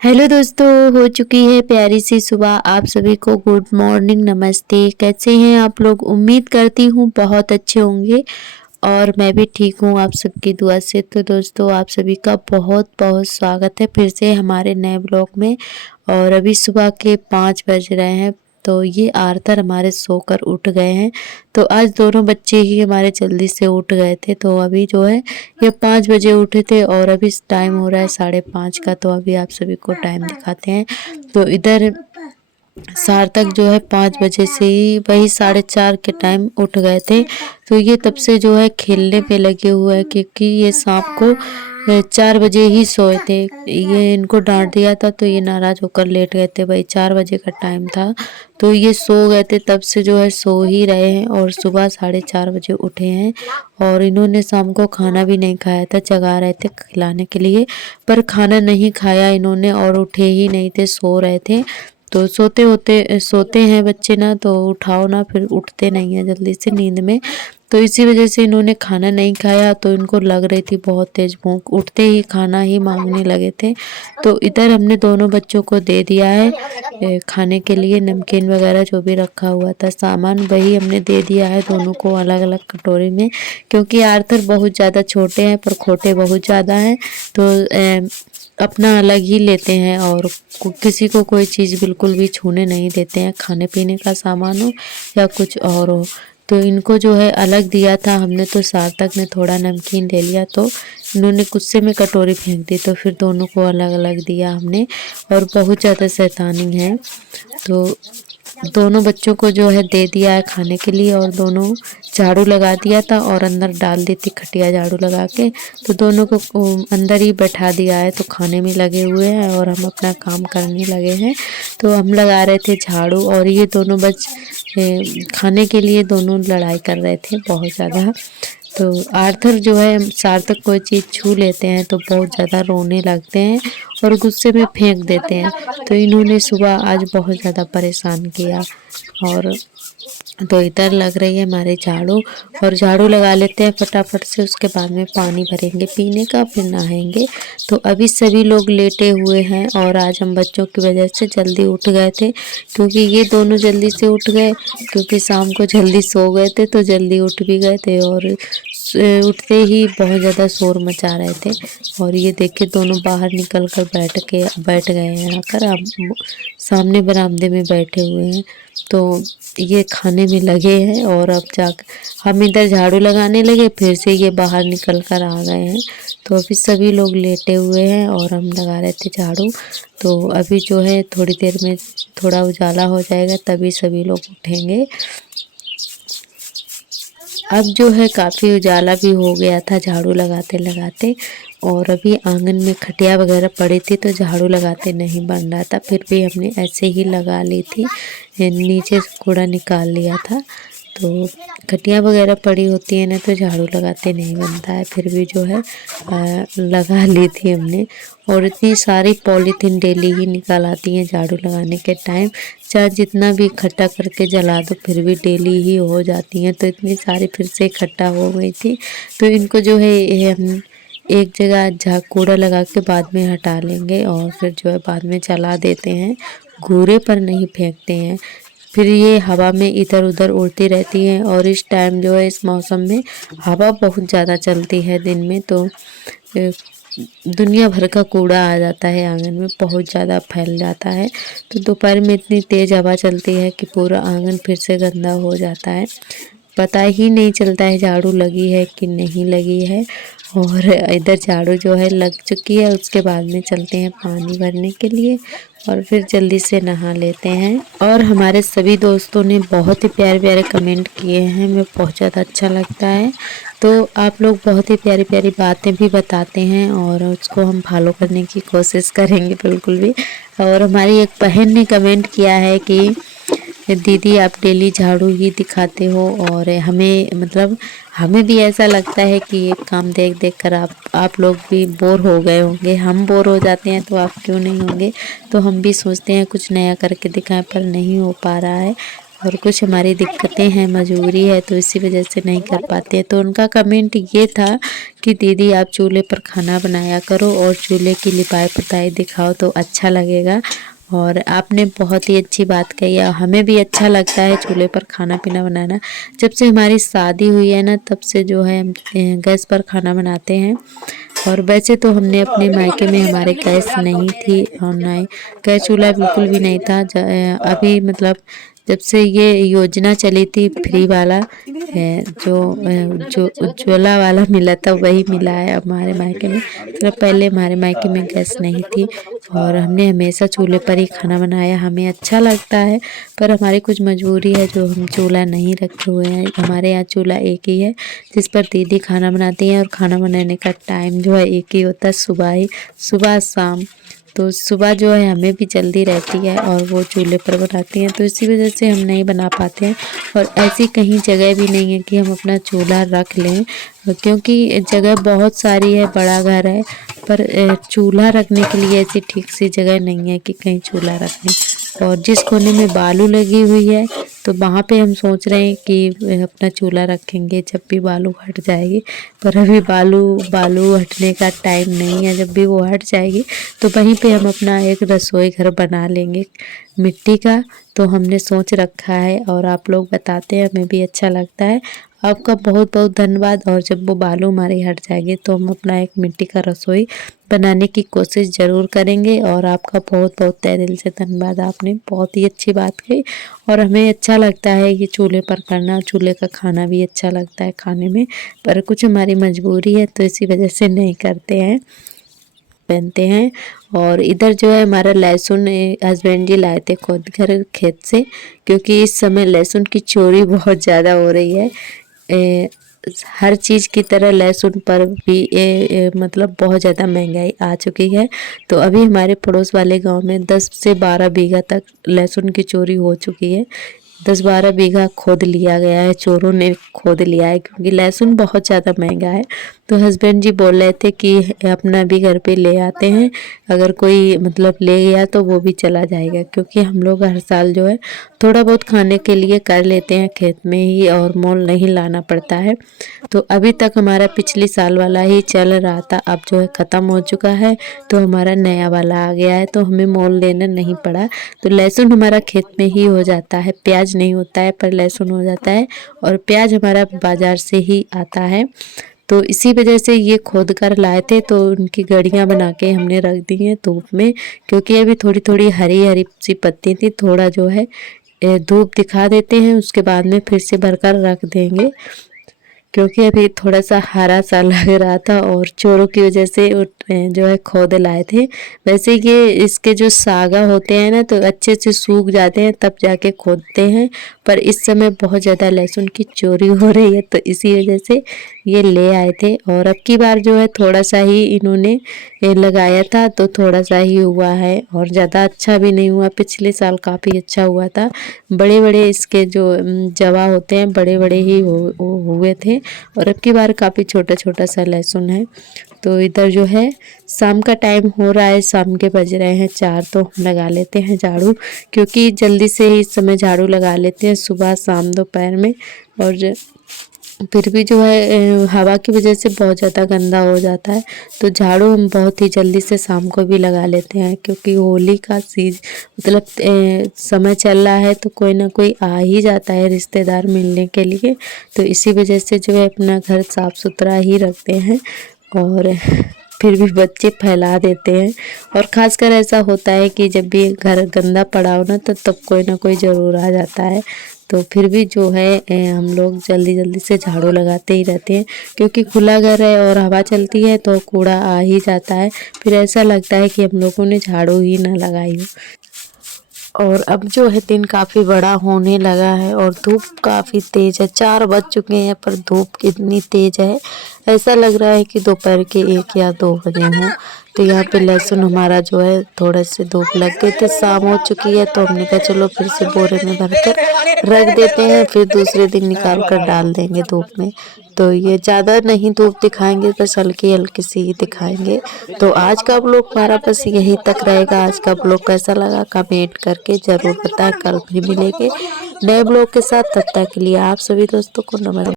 Hello दोस्तों, हो चुकी है प्यारी सी सुबह। आप सभी को गुड मॉर्निंग, नमस्ते। कैसे हैं आप लोग? उम्मीद करती हूँ बहुत अच्छे होंगे और मैं भी ठीक हूँ आप सबकी दुआ से। तो दोस्तों, आप सभी का बहुत बहुत स्वागत है फिर से हमारे नए ब्लॉग में। और अभी सुबह के 5 बज रहे हैं। तो ये आर्थर हमारे सोकर उठ गए हैं। तो आज दोनों बच्चे ही हमारे जल्दी से उठ गए थे। तो अभी जो है ये 5 बजे उठे थे और अभी टाइम हो रहा है 5:30 का। तो अभी आप सभी को टाइम दिखाते हैं। तो इधर सार्थक जो है 5 बजे से ही वही 4:30 के टाइम उठ गए थे। तो ये तब से जो है खेलने पे लगे हुए हैं, क्योंकि ये शाम को 4 बजे ही सोए थे। ये इनको डांट दिया था तो ये नाराज होकर लेट गए थे। भाई 4 बजे का टाइम था तो ये सो गए थे, तब से जो है सो ही रहे हैं और सुबह 4:30 बजे उठे हैं। और इन्होंने शाम को खाना भी नहीं खाया था, जगा रहे थे खिलाने के लिए, पर खाना नहीं खाया इन्होंने और उठे ही नहीं थे, सो रहे थे। तो सोते हैं बच्चे ना, तो उठाओ ना फिर उठते नहीं हैं जल्दी से नींद में। तो इसी वजह से इन्होंने खाना नहीं खाया, तो इनको लग रही थी बहुत तेज भूख, उठते ही खाना ही मांगने लगे थे। तो इधर हमने दोनों बच्चों को दे दिया है खाने के लिए नमकीन वगैरह जो भी रखा हुआ था सामान, वही हमने दे दिया है दोनों को अलग अलग कटोरी में। क्योंकि आर्थर बहुत ज़्यादा छोटे हैं पर खोटे बहुत ज़्यादा हैं। तो अपना अलग ही लेते हैं और किसी को कोई चीज़ बिल्कुल भी छूने नहीं देते हैं, खाने पीने का सामान हो या कुछ और हो। तो इनको जो है अलग दिया था हमने। तो सार्थक ने थोड़ा नमकीन ले लिया तो इन्होंने गुस्से में कटोरी फेंक दी, तो फिर दोनों को अलग अलग दिया हमने। और बहुत ज़्यादा शैतानी है, तो दोनों बच्चों को जो है दे दिया है खाने के लिए। और दोनों झाड़ू लगा दिया था और अंदर डाल दी थी खटिया झाड़ू लगा के, तो दोनों को अंदर ही बैठा दिया है। तो खाने में लगे हुए हैं और हम अपना काम करने लगे हैं। तो हम लगा रहे थे झाड़ू और ये दोनों खाने के लिए दोनों लड़ाई कर रहे थे बहुत ज़्यादा। तो आर्थर जो है सार्थक कोई चीज़ छू लेते हैं तो बहुत ज़्यादा रोने लगते हैं और गुस्से में फेंक देते हैं। तो इन्होंने सुबह आज बहुत ज़्यादा परेशान किया। और तो इधर लग रही है हमारे झाड़ू, और झाड़ू लगा लेते हैं फटाफट से, उसके बाद में पानी भरेंगे पीने का, फिर नहाएंगे। तो अभी सभी लोग लेटे हुए हैं और आज हम बच्चों की वजह से जल्दी उठ गए थे, क्योंकि ये दोनों जल्दी से उठ गए, क्योंकि शाम को जल्दी सो गए थे तो जल्दी उठ भी गए थे। और उठते ही बहुत ज़्यादा शोर मचा रहे थे। और ये देखे दोनों बाहर निकल कर बैठ गए हैं आकर। अब सामने बरामदे में बैठे हुए हैं। तो ये खाने में लगे हैं और अब जाकर हम इधर झाड़ू लगाने लगे, फिर से ये बाहर निकल कर आ गए हैं। तो अभी सभी लोग लेटे हुए हैं और हम लगा रहे थे झाड़ू। तो अभी जो है थोड़ी देर में थोड़ा उजाला हो जाएगा तभी सभी लोग उठेंगे। अब जो है काफ़ी उजाला भी हो गया था झाड़ू लगाते लगाते। और अभी आंगन में खटिया वगैरह पड़ी थी तो झाड़ू लगाते नहीं बन रहा था, फिर भी हमने ऐसे ही लगा ली थी, नीचे से कूड़ा निकाल लिया था। तो खटिया वगैरह पड़ी होती है ना तो झाड़ू लगाते नहीं बनता है, फिर भी जो है लगा ली थी हमने। और इतनी सारी पॉलीथीन डेली ही निकाल आती हैं झाड़ू लगाने के टाइम, चाहे जितना भी इकट्ठा करके जला दो फिर भी डेली ही हो जाती हैं। तो इतनी सारी फिर से इकट्ठा हो गई थी। तो इनको जो है ये हम एक जगह कूड़ा लगा के बाद में हटा लेंगे और फिर जो है बाद में जला देते हैं, घूरे पर नहीं फेंकते हैं। फिर ये हवा में इधर उधर उड़ती रहती हैं और इस टाइम जो है इस मौसम में हवा बहुत ज़्यादा चलती है दिन में, तो दुनिया भर का कूड़ा आ जाता है आंगन में, बहुत ज़्यादा फैल जाता है। तो दोपहर में इतनी तेज़ हवा चलती है कि पूरा आंगन फिर से गंदा हो जाता है, पता ही नहीं चलता है झाड़ू लगी है कि नहीं लगी है। और इधर झाड़ू जो है लग चुकी है, उसके बाद में चलते हैं पानी भरने के लिए और फिर जल्दी से नहा लेते हैं। और हमारे सभी दोस्तों ने बहुत ही प्यारे प्यारे कमेंट किए हैं, हमें बहुत ज़्यादा अच्छा लगता है। तो आप लोग बहुत ही प्यारी प्यारी बातें भी बताते हैं और उसको हम फॉलो करने की कोशिश करेंगे बिल्कुल भी। और हमारी एक बहन ने कमेंट किया है कि दीदी आप डेली झाड़ू ही दिखाते हो, और हमें मतलब हमें भी ऐसा लगता है कि ये काम देख देख कर आप लोग भी बोर हो गए होंगे, हम बोर हो जाते हैं तो आप क्यों नहीं होंगे। तो हम भी सोचते हैं कुछ नया करके दिखाएं पर नहीं हो पा रहा है। और कुछ हमारी दिक्कतें हैं, मजबूरी है, तो इसी वजह से नहीं कर पाते हैं। तो उनका कमेंट ये था कि दीदी आप चूल्हे पर खाना बनाया करो और चूल्हे की लिपाई पुताई दिखाओ तो अच्छा लगेगा। और आपने बहुत ही अच्छी बात कही है, हमें भी अच्छा लगता है चूल्हे पर खाना पीना बनाना। जब से हमारी शादी हुई है ना, तब से जो है हम गैस पर खाना बनाते हैं। और वैसे तो हमने अपने मायके में हमारे गैस नहीं थी और ना गैस चूल्हा बिल्कुल भी नहीं था। अभी मतलब जब से ये योजना चली थी फ्री वाला जो उज्ज्वला वाला मिला था वही मिला है हमारे मायके में। तो पहले हमारे मायके में गैस नहीं थी और हमने हमेशा चूल्हे पर ही खाना बनाया, हमें अच्छा लगता है। पर हमारी कुछ मजबूरी है जो हम चूल्हा नहीं रखे हुए हैं। हमारे यहाँ चूल्हा एक ही है जिस पर दीदी खाना बनाती हैं और खाना बनाने का टाइम जो है एक ही होता है, सुबह शाम। तो सुबह जो है हमें भी जल्दी रहती है और वो चूल्हे पर बनाती हैं, तो इसी वजह से हम नहीं बना पाते हैं। और ऐसी कहीं जगह भी नहीं है कि हम अपना चूल्हा रख लें, क्योंकि जगह बहुत सारी है, बड़ा घर है, पर चूल्हा रखने के लिए ऐसी ठीक सी जगह नहीं है कि कहीं चूल्हा रख लें। और जिस कोने में बालू लगी हुई है तो वहाँ पे हम सोच रहे हैं कि अपना चूल्हा रखेंगे जब भी बालू हट जाएगी। पर अभी बालू हटने का टाइम नहीं है, जब भी वो हट जाएगी तो वहीं पे हम अपना एक रसोई घर बना लेंगे मिट्टी का। तो हमने सोच रखा है और आप लोग बताते हैं, हमें भी अच्छा लगता है। आपका बहुत बहुत धन्यवाद। और जब वो बालू हमारे हट जाएंगे तो हम अपना एक मिट्टी का रसोई बनाने की कोशिश ज़रूर करेंगे। और आपका बहुत बहुत तहे दिल से धन्यवाद, आपने बहुत ही अच्छी बात कही। और हमें अच्छा लगता है कि चूल्हे पर करना, चूल्हे का खाना भी अच्छा लगता है खाने में, पर कुछ हमारी मजबूरी है तो इसी वजह से नहीं करते हैं, पहनते हैं। और इधर जो है हमारा लहसुन हस्बैंड जी लाए थे खुद घर खेत से, क्योंकि इस समय लहसुन की चोरी बहुत ज़्यादा हो रही है। हर चीज़ की तरह लहसुन पर भी मतलब बहुत ज़्यादा महंगाई आ चुकी है। तो अभी हमारे पड़ोस वाले गांव में 10 से 12 बीघा तक लहसुन की चोरी हो चुकी है। 10-12 बीघा खोद लिया गया है, चोरों ने खोद लिया है, क्योंकि लहसुन बहुत ज़्यादा महंगा है। तो हस्बैंड जी बोल रहे थे कि अपना भी घर पे ले आते हैं, अगर कोई मतलब ले गया तो वो भी चला जाएगा, क्योंकि हम लोग हर साल जो है थोड़ा बहुत खाने के लिए कर लेते हैं खेत में ही और मोल नहीं लाना पड़ता है। तो अभी तक हमारा पिछली साल वाला ही चल रहा था, अब जो है ख़त्म हो चुका है तो हमारा नया वाला आ गया है, तो हमें मोल लेना नहीं पड़ा। तो लहसुन हमारा खेत में ही हो जाता है, प्याज नहीं होता है पर लहसुन हो जाता है। और प्याज हमारा बाज़ार से ही आता है। तो इसी वजह से ये खोद कर लाए थे, तो उनकी गड़ियाँ बना के हमने रख दी हैं धूप में, क्योंकि अभी थोड़ी थोड़ी हरी हरी सी पत्ती थी, थोड़ा जो है धूप दिखा देते हैं, उसके बाद में फिर से भरकर रख देंगे, क्योंकि अभी थोड़ा सा हरा सा लग रहा था और चोरों की वजह से जो है खोद लाए थे। वैसे ये इसके जो सागा होते हैं ना तो अच्छे से सूख जाते हैं तब जाके खोदते हैं, पर इस समय बहुत ज़्यादा लहसुन की चोरी हो रही है तो इसी वजह से ये ले आए थे। और अब की बार जो है थोड़ा सा ही इन्होंने लगाया था तो थोड़ा सा ही हुआ है और ज़्यादा अच्छा भी नहीं हुआ। पिछले साल काफ़ी अच्छा हुआ था, बड़े बड़े इसके जो जवा होते हैं बड़े बड़े ही हुए थे, और अब की बार काफ़ी छोटा छोटा सा लहसुन है। तो इधर जो है शाम का टाइम हो रहा है, शाम के बज रहे हैं 4, तो हम लगा लेते हैं झाड़ू, क्योंकि जल्दी से ही इस समय झाड़ू लगा लेते हैं सुबह शाम दोपहर में। और फिर भी जो है हवा की वजह से बहुत ज़्यादा गंदा हो जाता है, तो झाड़ू हम बहुत ही जल्दी से शाम को भी लगा लेते हैं, क्योंकि होली का मतलब समय चल रहा है तो कोई ना कोई आ ही जाता है रिश्तेदार मिलने के लिए, तो इसी वजह से जो है अपना घर साफ़ सुथरा ही रखते हैं। और फिर भी बच्चे फैला देते हैं, और ख़ासकर ऐसा होता है कि जब भी घर गंदा पड़ा हो ना तो तब कोई ना कोई ज़रूर आ जाता है। तो फिर भी जो है हम लोग जल्दी जल्दी से झाड़ू लगाते ही रहते हैं, क्योंकि खुला घर है और हवा चलती है तो कूड़ा आ ही जाता है, फिर ऐसा लगता है कि हम लोगों ने झाड़ू ही ना लगाई हो। और अब जो है दिन काफ़ी बड़ा होने लगा है और धूप काफ़ी तेज़ है, 4 बज चुके हैं पर धूप कितनी तेज़ है, ऐसा लग रहा है कि दोपहर के 1 या 2 बजे हों। तो यहाँ पे लहसुन हमारा जो है थोड़े से धूप लग गए थे, शाम हो चुकी है तो हमने कहा चलो फिर से बोरे में भर कर रख देते हैं, फिर दूसरे दिन निकाल कर डाल देंगे धूप में। तो ये ज़्यादा नहीं धूप दिखाएंगे, बस हल्की हल्की सी ही दिखाएंगे। तो आज का ब्लॉग हमारा बस यहीं तक रहेगा। आज का ब्लॉग कैसा लगा कमेंट करके ज़रूर बताएं। कल फिर मिलेंगे नए ब्लॉग के साथ, तब तक के लिए आप सभी दोस्तों को नमस्कार।